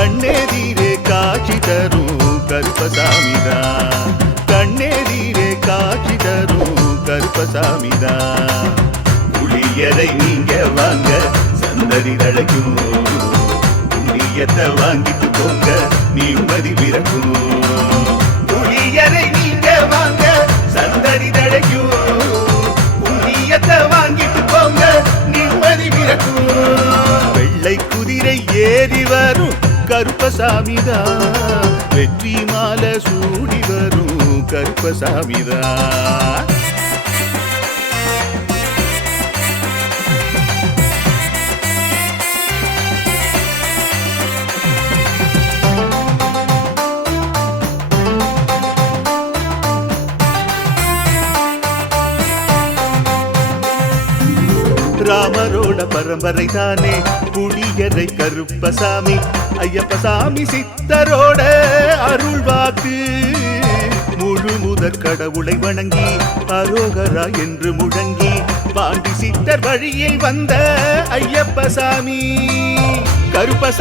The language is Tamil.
கண்ணெதிரே காட்சி தரும் கருப்பசாமிதான். கண்ணெதிரே காட்சி தரும் கருப்பசாமிதான். புளியரை நீங்க வாங்க சந்ததி தழைக்கும். புண்ணியத்தை வாங்கிட்டு போங்க நிம்மதி பிறக்கும். புளியரை நீங்க வாங்க சந்ததி தழைக்கும். புண்ணியத்தை வாங்கிட்டு போங்க நிம்மதி பிறக்கும். வெள்ளை குதிரை ஏறி வரும் கருப்பசாமிதான். வெற்றி மாலை சூடி வரும் கருப்பசாமிதான். ராமரோட பரம்பரை தானே புளியரை கருப்பசாமி. ஐயப்பசாமி சித்தரோட அருள் வாக்கு. முழு முதற் கடவுளை வணங்கி அரோகரா என்று முழங்கி பாண்டி சித்தர் வழியில் வந்த ஐயப்பசாமி கருப்பசாமி.